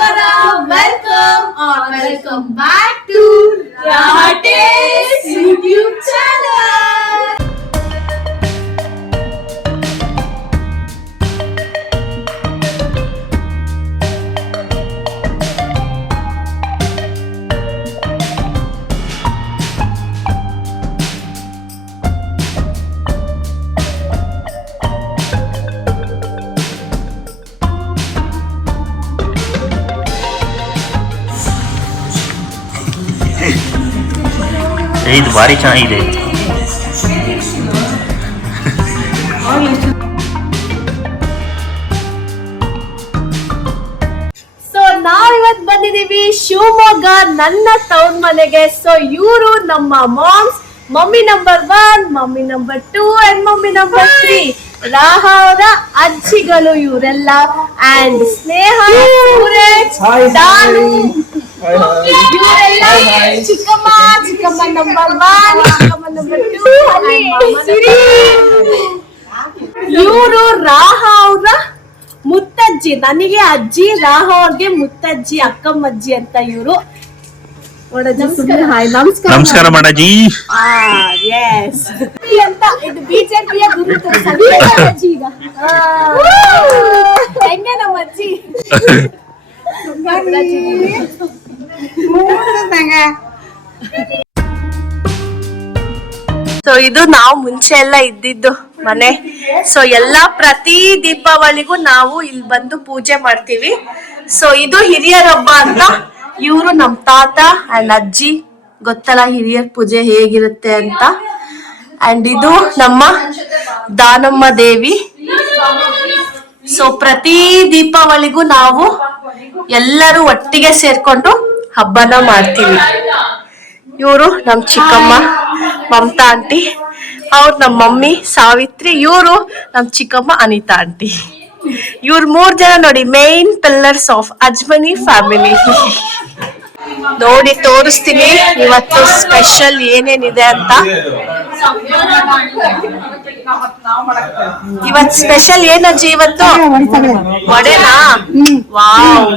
Namaskara, welcome back to Raha Taste YouTube channel. ಇದು ಭಾರಿ ಚೆನ್ನಾಗಿದೆ. ಸೊ ನಾವಿವತ್ತು ಬಂದಿದೀವಿ ಶಿವಮೊಗ್ಗ, ನನ್ನ ಟೌನ್ ಮನೆಗೆ. ಸೊ ಇವರು ನಮ್ಮ moms, mummy number 1, mummy number 2 and mummy number 3. ರಾಹಾ ಅವರ ಅಜ್ಜಿಗಳು ಇವರೆಲ್ಲ. ಅಂಡ್ ಸ್ನೇಹ, ಸೂರಜ್, ದಾನು ಇವರೆಲ್ಲ ಚಿಕ್ಕಮ್ಮ ನಂಬರ್ 1, ಚಿಕ್ಕಮ್ಮ ನಂಬರ್ 2. ಇವರು ರಾಹಾ ಅವರ ಮುತ್ತಜ್ಜಿ, ನನಗೆ ಅಜ್ಜಿ, ರಾಹಾ ಅವ್ರಿಗೆ ಮುತ್ತಜ್ಜಿ, ಅಕ್ಕಮ್ಮಜ್ಜಿ ಅಂತ ಇವರು. ನಮಸ್ಕಾರ ಮಾಡಜ್ಜಿ. ಅಂತ ಇದು ಬಿಜೆಪಿಯ ಗುರುತು ಈಗ ಹೆಂಗೆ ನಮ್ಮ ಅಜ್ಜಿ. ಸೊ ಇದು ನಾವು ಮುಂಚೆ ಎಲ್ಲ ಇದ್ದಿದ್ದು ಮನೆ. ಸೊ ಎಲ್ಲಾ ಪ್ರತಿ ದೀಪಾವಳಿಗೂ ನಾವು ಇಲ್ಲಿ ಬಂದು ಪೂಜೆ ಮಾಡ್ತೀವಿ. ಸೊ ಇದು ಹಿರಿಯರ ಹಬ್ಬ ಅಂತ. ಇವರು ನಮ್ ತಾತ ಅಂಡ್ ಅಜ್ಜಿ, ಗೊತ್ತಲ್ಲ ಹಿರಿಯರ ಪೂಜೆ ಹೇಗಿರುತ್ತೆ ಅಂತ. ಅಂಡ್ ಇದು ನಮ್ಮ ದಾನಮ್ಮ ದೇವಿ. ಸೊ ಪ್ರತಿ ದೀಪಾವಳಿಗೂ ನಾವು ಎಲ್ಲರೂ ಒಟ್ಟಿಗೆ ಸೇರ್ಕೊಂಡು ಹಬ್ಬನ ಮಾಡ್ತೀವಿ. ಇವರು ನಮ್ ಚಿಕ್ಕಮ್ಮ ಮಮತಾ ಆಂಟಿ, ಅವ್ರು ನಮ್ಮ ಮಮ್ಮಿ ಸಾವಿತ್ರಿ, ಇವರು ನಮ್ ಚಿಕ್ಕಮ್ಮ ಅನಿತಾ ಆಂಟಿ. ಇವ್ರ 3 ಜನ ನೋಡಿ main pillars of Ajmani family. ನೋಡಿ ತೋರಿಸ್ತೀನಿ ಇವತ್ತು ಸ್ಪೆಷಲ್ ಏನೇನಿದೆ ಅಂತ. ಇವತ್ ಸ್ಪೆಷಲ್ ಏನಜ್ಜಿ ಇವತ್ತು? ವಡೆನಾ? ವಾವ್,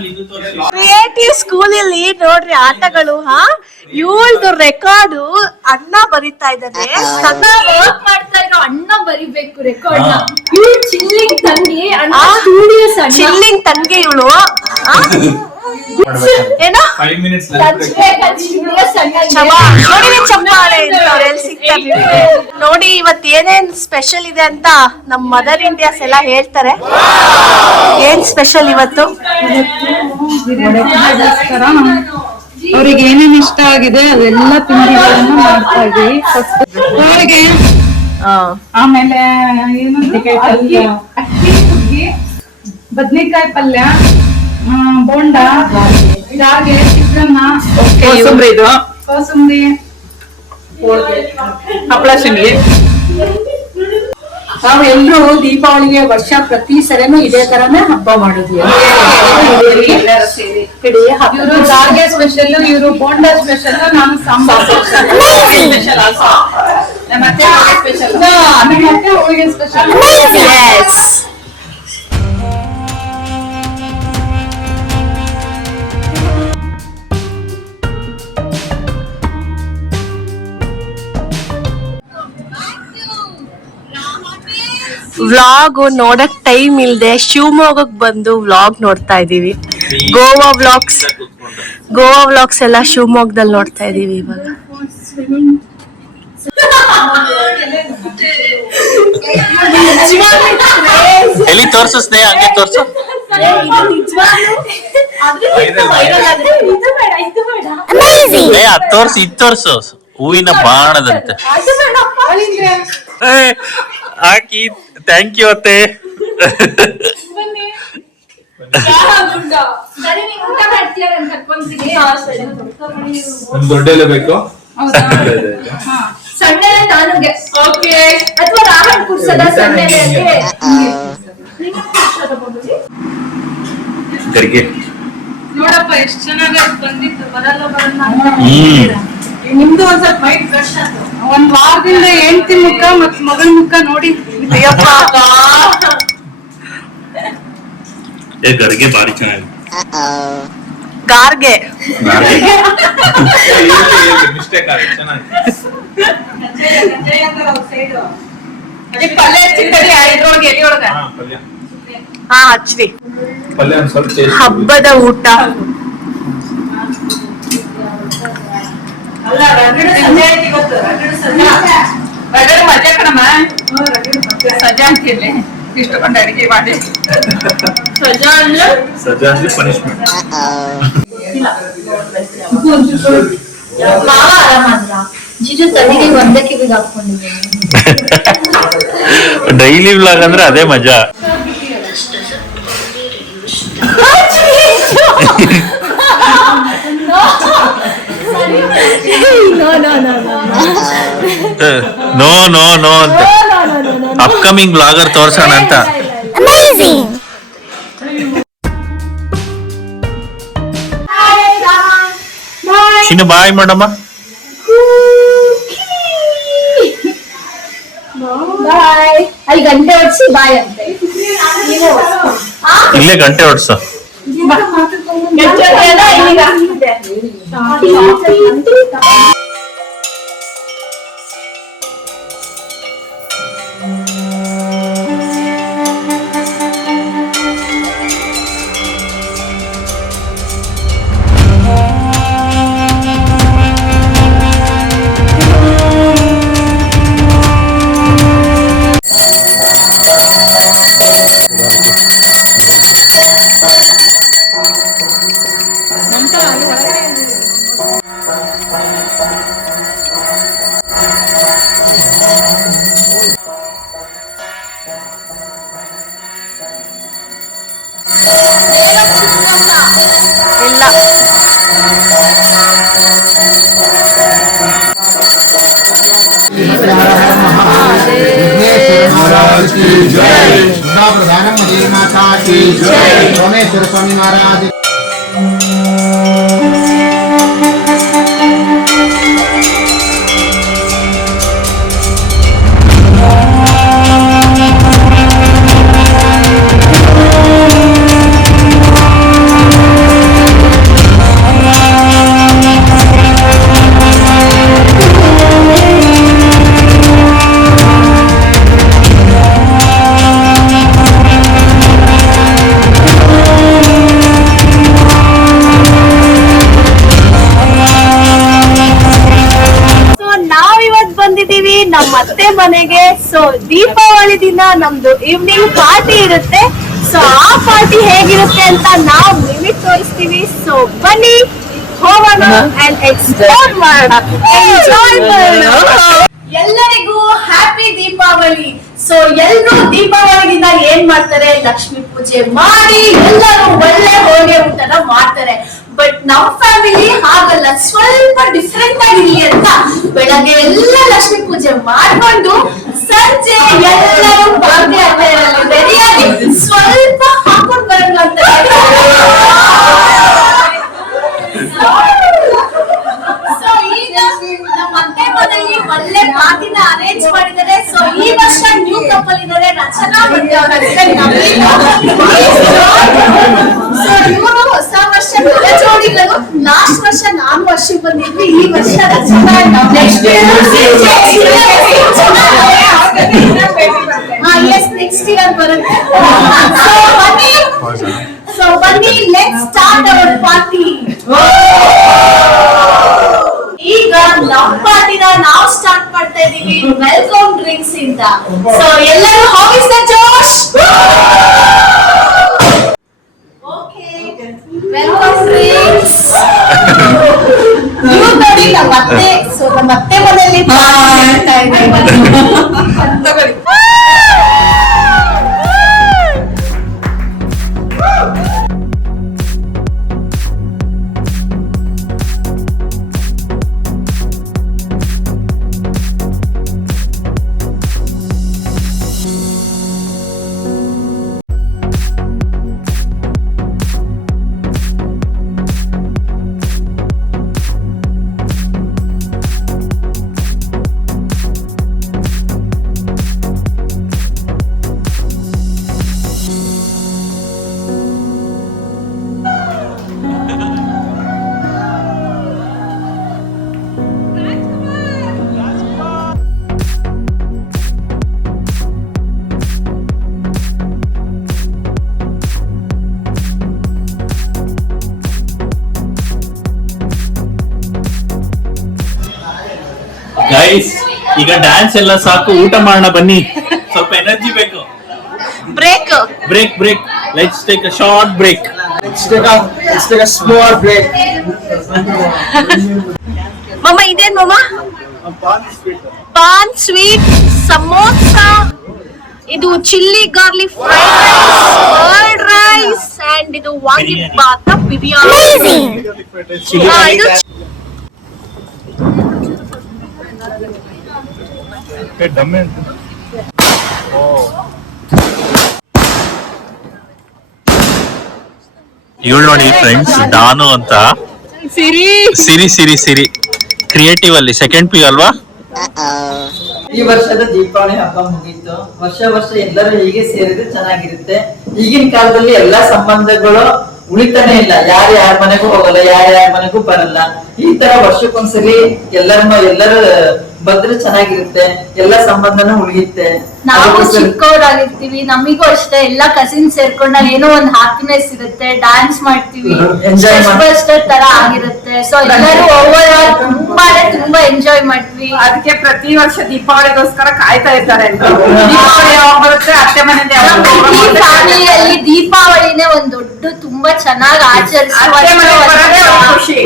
ಕ್ರಿಯೇಟಿವ್ ಸ್ಕೂಲ್ ಅಲ್ಲಿ ನೋಡ್ರಿ ಆಟಗಳು. ಇವಳ್ದು ರೆಕಾರ್ಡು ಅಣ್ಣ ಬರಿತಾ ಇದ್ದಾನೆ. ವರ್ಕ್ ಮಾಡ್ತಾ ಇರೋ ಅಣ್ಣ ಬರಿಬೇಕು ರೆಕಾರ್ಡ್. ಇವಳು ಚಿಲ್ಲಿಂಗ್ ತಂಗಿ, ಚಿಲ್ಲಿಂಗ್ ತಂಗಿ ಇವಳು. ಏನೋ ನೋಡಿ ಇವತ್ ಏನೇನ್ ಸ್ಪೆಷಲ್ ಇದೆ ಅಂತ ನಮ್ ಮದರ್ ಇಂಡಿಯಾಸ್ ಎಲ್ಲ ಹೇಳ್ತಾರೆ. ಏನ್ ಸ್ಪೆಷಲ್ ಇವತ್ತು? ಅವ್ರಿಗೆ ಏನೇನ್ ಇಷ್ಟ ಆಗಿದೆ ಅದೆಲ್ಲ ತಿಂಡಿಗಳನ್ನ ಮಾಡ್ತಾ ಇದೀವಿ. ಹೋಳಿಗೆ, ಆಮೇಲೆ ಅಕ್ಕಿ ಹುಗ್ಗಿ, ಬದ್ನೆಕಾಯಿ ಪಲ್ಯ, ಬೋಂಡ, ಜಾಗೆ, ಚಿತ್ರಾನ್ನ, ಕೋಸಂಬರಿ, ಹಪ್ಪಳ ಶಿಂಗೆ. ನಾವೆಲ್ಲರೂ ದೀಪಾವಳಿಗೆ ವರ್ಷ ಪ್ರತಿ ಸರಿನೂ ಇದೇ ತರನೇ ಹಬ್ಬ ಮಾಡಿದ್ವಿ. ಇವರು ಜಾಗೆ ಸ್ಪೆಷಲ್, ಇವರು ಬೋಂಡ ಸ್ಪೆಷಲ್, ನಾನು ಸಾಂಬಾರ್ ಸ್ಪೆಷಲ್, ಮತ್ತೆ ಹೋಳಿಗೆ ಸ್ಪೆಷಲ್. ವ್ಲಾಗ್ ನೋಡಕ್ ಟೈಮ್ ಇಲ್ದೆ ಶಿವಮೊಗ್ಗಕ್ ಬಂದು ವ್ಲಾಗ್ ನೋಡ್ತಾ ಇದೀವಿ. ಗೋವಾ ವ್ಲಾಗ್ಸ್ ಎಲ್ಲ ಶಿವಮೊಗ್ಗದಲ್ಲಿ ನೋಡ್ತಾ ಇದೀವಿ ಇವಾಗ. ಎಲ್ಲಿ ತೋರ್ಸು ಸ್ನೇಹ, ಹಂಗೆ ತೋರ್ಸು. ಅದ್ ತೋರ್ಸು, ಇದ್ ತೋರ್ಸು. ಹೂವಿನ ಬಾಣದಂತೆ ಹಾಕಿ. ಥ್ಯಾಂಕ್ ಯು ಅತ್ತೆ. ದೊಡ್ಡ ಬೇಕು ಸಣ್ಣ ತಾನುಗೆ ಅಥವಾ ರಾಹತ್ ಕುಡ್ಸದ ಸಣ್ಣ ನೋಡಪ್ಪ ಎಷ್ಟು ಚೆನ್ನಾಗಿ ಬಂದಿತ್ತು. ನಿಮ್ದು ಒಂದ್ ಸ್ವಲ್ಪ ಮೈಂಡ್ ಫ್ರೆಶ್ ಆಯ್ತು. ಒಂದ್ ವಾರದಿಂದ ಹೆಂಡತಿ ಮುಖ ಮತ್ ಮಗಳ ಮುಖ ನೋಡಿ ಗಡಿಗೆ ಭಾರಿ ಚೆನ್ನಾಗಿದೆ. ಗಾರ್ಗೆ ಮಿಸ್ಟೇಕ್ ಆಗುತ್ತೆ ಚೆನ್ನಾಗಿ. ಪಲ್ಯ ಹಚ್ಚಿದ್ದರಿ ಇದ್ರೊಳಗೆ ಎಲಿ ಒಳಗ ಹಾ ಹಚ್ರಿ. ಪಲ್ಯ ಒಂದ್ ಸ್ವಲ್ಪ taste ಹಬ್ಬದ ಊಟ ಅಲ್ಲ ರಗಡ ಸಂಜೆ ಐತಿ ಇವತ್ತು ರಗಡ ಮಜಾ ಕಣಮ್ಮ ಸಜಾ ಅಂತಿರ್ಲಿ ಇಷ್ಟಕೊಂಡ ಅಡಿಗೆ ಮಾಡಿ ಸಜಾ ಅಂದ್ರೆ ಸಜಾ ಅಂದ್ರೆ ಪನಿಷ್ಮೆಂಟ್. ಮಾವ ಆರಾಮಾದ್ರ ಜಿಜು ತಲೆಗೆ ಒಂದೇ ಕಿವಿಗೆ ಹಾಕೊಂಡಿದ್ದೀನಿ. ಡೈಲಿ ವ್ಲಾಗ್ ಅಂದ್ರೆ ಅದೇ ಮಜಾ. ನೋ ನೋ ನೋ ಅಂತ ಅಪ್ಕಮಿಂಗ್ ಬ್ಲಾಗರ್ ತೋರ್ಸೋಣ ಅಂತ. ಚಿನ್ನು ಬಾಯ್ ಮಾಡಮ್ಮ. ಬಾಯ್ ಅಲ್ಲಿ ಗಂಟೆ ಹೊಡ್ಸಿ ಬಾಯ್ ಅಂತೆ. ಇಲ್ಲೇ ಗಂಟೆ ಹೊಡ್ಸು. ಇಲ್ಲ महाराज की जय। प्रधानम मदे माता की जय। सोमेश्वर स्वामी महाराज। ಬಂದಿದೀವಿ ನಮ್ಮ ಅತ್ತೆ ಮನೆಗೆ. ಸೊ ದೀಪಾವಳಿ ದಿನ ನಮ್ದು ಈವ್ನಿಂಗ್ ಪಾರ್ಟಿ ಇರುತ್ತೆ. ಸೊ ಆ ಪಾರ್ಟಿ ಹೇಗಿರುತ್ತೆ ಅಂತ ನಾವು ನಿಮಗೆ ತೋರಿಸ್ತೀವಿ. ಸೊ ಬನ್ನಿ ಹೋಗೋಣ ಅಂಡ್ ಎಕ್ಸ್ಪ್ಲೋರ್ ಮಾಡೋಣ, ಎಂಜಾಯ್ ಮಾಡೋಣ. ಎಲ್ಲರಿಗೂ ಹ್ಯಾಪಿ ದೀಪಾವಳಿ. ಸೊ ಎಲ್ಲರೂ ದೀಪಾವಳಿ ದಿನ ಏನ್ ಮಾಡ್ತಾರೆ, ಲಕ್ಷ್ಮಿ ಪೂಜೆ ಮಾಡಿ ಎಲ್ಲರೂ ಒಳ್ಳೆ ಹೋಳಿಗೆ ಊಟನ ಮಾಡ್ತಾರೆ. ಬಟ್ ನಮ್ ಫ್ಯಾಮಿಲಿ ಹಾಗಲ್ಲ, ಸ್ವಲ್ಪ ಡಿಫ್ರೆಂಟ್ ಆಗಿರ್ಲಿ ಅಂತ ಬೆಳಗ್ಗೆ ಎಲ್ಲ ಲಕ್ಷ್ಮಿ ಪೂಜೆ ಮಾಡ್ಕೊಂಡು ಸಂಜೆ ಎಲ್ಲರೂ ಪಾರ್ಟಿ ರೆಡಿಯಾಗಿ ಸ್ವಲ್ಪ ಹಾಕೊಂಡ್ ಬರೋಣ ಅಂತ ಸೊ ಈಗ ನಮ್ಮ ಅತ್ತೆ ಮನೆಯಲ್ಲಿ ಒಳ್ಳೆ ಪಾರ್ಟಿನ ಅರೇಂಜ್ ಮಾಡಿದ್ದಾರೆ. ಸೊ ಈ ವರ್ಷ ನ್ಯೂ ಕಪಲ್ ಇದ್ದಾರೆ, ರಚನಾ ಮತ್ತೆ ಅವರ ಸೊ ಇವರು ಹೊಸ ವರ್ಷ ಜೋಡಿಗಳು. ಲಾಸ್ಟ್ ವರ್ಷ ನಾನು ವರ್ಷಕ್ಕೆ ಬಂದಿದ್ವಿ, ಈ ವರ್ಷ ರಚನಾ ನೆಕ್ಸ್ಟ್ ಇಯರ್ ಬರುತ್ತೆ. ಸೊ ಬನ್ನಿ ಲೆಟ್ಸ್ ಸ್ಟಾರ್ಟ್ ಅವರ್ ಪಾರ್ಟಿ. ಈಗ ನಮ್ ಪಾರ್ಟಿನ ನಾವು ಸ್ಟಾರ್ಟ್ ಮಾಡ್ತಾ ಇದೀವಿ ವೆಲ್ಕಮ್ ಡ್ರಿಂಕ್ಸ್ ಇಂದ. ಸೊ ಎಲ್ಲರೂ how is the Josh? Okay, welcome drinks. ನೀವು ನೋಡಿ ನಮ್ಮ ಅತ್ತೆ. ಸೊ ನಮ್ಮ ಅತ್ತೆ ಮನೆಯಲ್ಲಿ ಮಾಡ್ತಾ ಇದ್ದೀವಿ. ಗೈಸ್ ಈಗ ಡ್ಯಾನ್ಸ್ ಎಲ್ಲ ಸಾಕು, ಊಟ ಮಾಡೋಣ ಬನ್ನಿ, ಸ್ವಲ್ಪ ಎನರ್ಜಿ ಬೇಕು. Break. Break let's take a short break. Let's take a small break. ಮಮ್ಮ ಇದೇನ್ ಮಮ್ಮ? ಪಾನ್ ಸ್ವೀಟ್, ಸಮೋಸ, ಇದು chilli garlic fried rice and ಇದು ವಾಂಗಿಬಾತ್ ಬಿರಿಯಾನಿ. ಇದು ಇವಳು ನೋಡಿ ಫ್ರೆಂಡ್ಸ್, ದಾನು ಅಂತ. ಸಿರಿ ಕ್ರಿಯೇಟಿವ್ ಅಲ್ಲಿ ಸೆಕೆಂಡ್ ಪಿ ಅಲ್ವಾ? ಈ ವರ್ಷದ ದೀಪಾವಳಿ ಹಬ್ಬ ಮುಗೀತು. ವರ್ಷ ಎಲ್ಲರೂ ಹೀಗೆ ಸೇರಿದ್ರೆ ಚೆನ್ನಾಗಿರುತ್ತೆ. ಈಗಿನ ಕಾಲದಲ್ಲಿ ಎಲ್ಲಾ ಸಂಬಂಧಗಳು ಉಳಿತಾನೆ ಇಲ್ಲ. ಯಾರ ಮನೆಗೂ ಹೋಗಲ್ಲ, ಯಾರ ಮನೆಗೂ ಬರಲ್ಲ. ಈ ತರ ವರ್ಷಕ್ಕೊಂದ್ಸಲಿ ಎಲ್ಲರೂ ಬಂದ್ರೆ ಚೆನ್ನಾಗಿರುತ್ತೆ, ಎಲ್ಲ ಸಂಬಂಧನೂ ಉಳಿಯುತ್ತೆ. ನಾವು ಚಿಕ್ಕವರಾಗಿರ್ತೀವಿ, ನಮಿಗೂ ಅಷ್ಟೇ ಎಲ್ಲ ಕಸಿನ್ ಸೇರ್ಕೊಂಡಾಗ ಏನೋ ಒಂದ್ ಹ್ಯಾಪಿನೆಸ್ ಇರುತ್ತೆ, ಡ್ಯಾನ್ಸ್ ಮಾಡ್ತೀವಿ, Enjoy ಬಸ್ಟರ್ ತರ ಆಗಿರುತ್ತೆ. ಸೊ ಎಲ್ಲರೂ ಓವರ್ ಆಲ್ ತುಂಬಾ ಎಂಜಾಯ್ ಮಾಡ್ತೀವಿ. ಅದಕ್ಕೆ ಪ್ರತಿ ವರ್ಷ ದೀಪಾವಳಿಗೋಸ್ಕರ ಕಾಯ್ತಾ ಇರ್ತಾರೆ. ದೀಪಾವಳಿ ಯಾವಾಗ ಬರುತ್ತೆ, ಅತ್ತೆ ಮನೆಯಿಂದ ಯಾವಾಗ ಈ ಬರುತ್ತೆ? ಫ್ಯಾಮಿಲಿಯಲ್ಲಿ ದೀಪಾವಳಿನೇ ಒಂದ್ ದೊಡ್ಡ ತುಂಬಾ ಚೆನ್ನಾಗಿ ಅತ್ತೆ ಮನೆಗೆ ಬರೋದೇ ಆಚರಿಸುವ ಒಂದು ಖುಷಿ.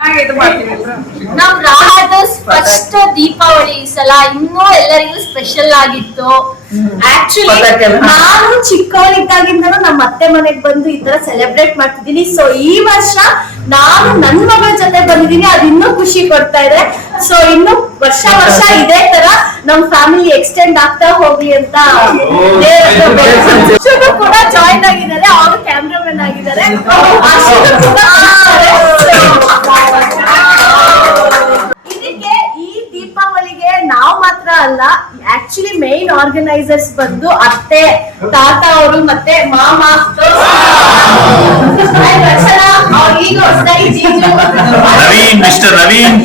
ಹಾಗೆ ಇದು ಮಾಡ್ತೀವಿ ಎಲ್ರು. ನಮ್ ರಾಹದ ಫಸ್ಟ್ ದೀಪಾವಳಿ ಈ ಸಲ ಇನ್ನೂ ಎಲ್ಲರಿಗೂ ಸ್ಪೆಷಲ್ ಆಗಿತ್ತು. ಆಕ್ಚುಲಿ ಪಟಾಕಿಯೆಲ್ಲ? ನಾನು ಚಿಕ್ಕವಳಿದ್ದಾಗಿಂದನೂ ನಮ್ಮ ಅತ್ತೆ ಮನೆಗ್ ಬಂದು ಈ ತರ ಸೆಲೆಬ್ರೇಟ್ ಮಾಡ್ತಿದ್ದೀನಿ. ಸೊ ಈ ವರ್ಷ ನಾನು ನನ್ನ ಮಗಳ ಜೊತೆ ಬಂದಿದ್ದೀನಿ, ಅದು ಇನ್ನೂ ಖುಷಿ ಕೊಡ್ತಾ ಇದೆ. ಸೊ ಇನ್ನು ವರ್ಷ ಇದೇ ತರ ನಮ್ ಫ್ಯಾಮಿಲಿ ಎಕ್ಸ್ಟೆಂಡ್ ಆಗ್ತಾ ಹೋಗ್ಲಿ ಅಂತ ಅಶೋಕ್ ಕೂಡ ಜಾಯಿನ್ ಆಗಿದ್ದಾರೆ, ಅವರು ಕ್ಯಾಮ್ರಾಮನ್ ಆಗಿದ್ದಾರೆ. ಅಶೋಕ್ ಕೂಡ ಇದಕ್ಕೆ ಈ ದೀಪಾವಳಿಗೆ ನಾವು ಮಾತ್ರ ಅಲ್ಲ, ಆಕ್ಚುಲಿ ಮೇನ್ ಆರ್ಗನೈಸರ್ಸ್ ಬಂದು ಅತ್ತೆ, ತಾತ ಅವರು ಮತ್ತೆ ಮಾಮ, ಈಗ ಹೊಸದಾಗಿ ಜೀಜು, ನವೀನ್, ಮಿಸ್ಟರ್ ನವೀನ್.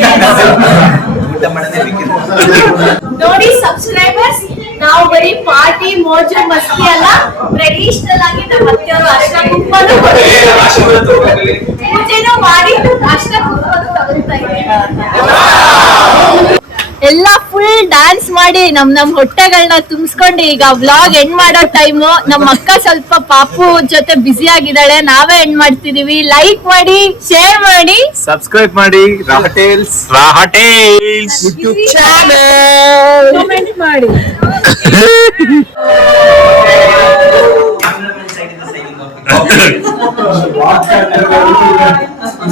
ನೋಡಿ ಸಬ್ಸ್ಕ್ರೈಬರ್ಸ್, ನಾವು ಬರೀ ಪಾರ್ಟಿ ಮೋಜು ಮಸ್ತಿ ಅಲ್ಲ, ಟ್ರೆಡಿಷನಲ್ ಆಗಿ ನಮ್ಮ ಅತ್ತೆಯವರು ಅರ್ಶಿನ ಕುಂಕುಮನೂ ಪೂಜೆನೂ ಮಾಡಿ ಅರ್ಶಿನ ಕುಂಕುಮನೂ ತಗೊಳ್ತಾ ಇದ್ದಾರೆ. ಎಲ್ಲ ಫುಲ್ ಡ್ಯಾನ್ಸ್ ಮಾಡಿ ನಮ್ ಹೊಟ್ಟೆಗಳನ್ನ ತುಂಬಿಸ್ಕೊಂಡು ಈಗ ವ್ಲಾಗ್ ಎಂಡ್ ಮಾಡೋ ಟೈಮು. ನಮ್ಮ ಅಕ್ಕ ಸ್ವಲ್ಪ ಪಾಪು ಜೊತೆ ಬ್ಯುಸಿ ಆಗಿದ್ದಾಳೆ, ನಾವೇ ಎಂಡ್ ಮಾಡ್ತಿದೀವಿ. ಲೈಕ್ ಮಾಡಿ, ಶೇರ್ ಮಾಡಿ, Subscribe ಮಾಡಿ ರಾಹಟೇಲ್ಸ್ ಯೂಟ್ಯೂಬ್ ಕಮೆಂಟ್ ಮಾಡಿ.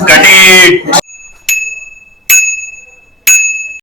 cut it.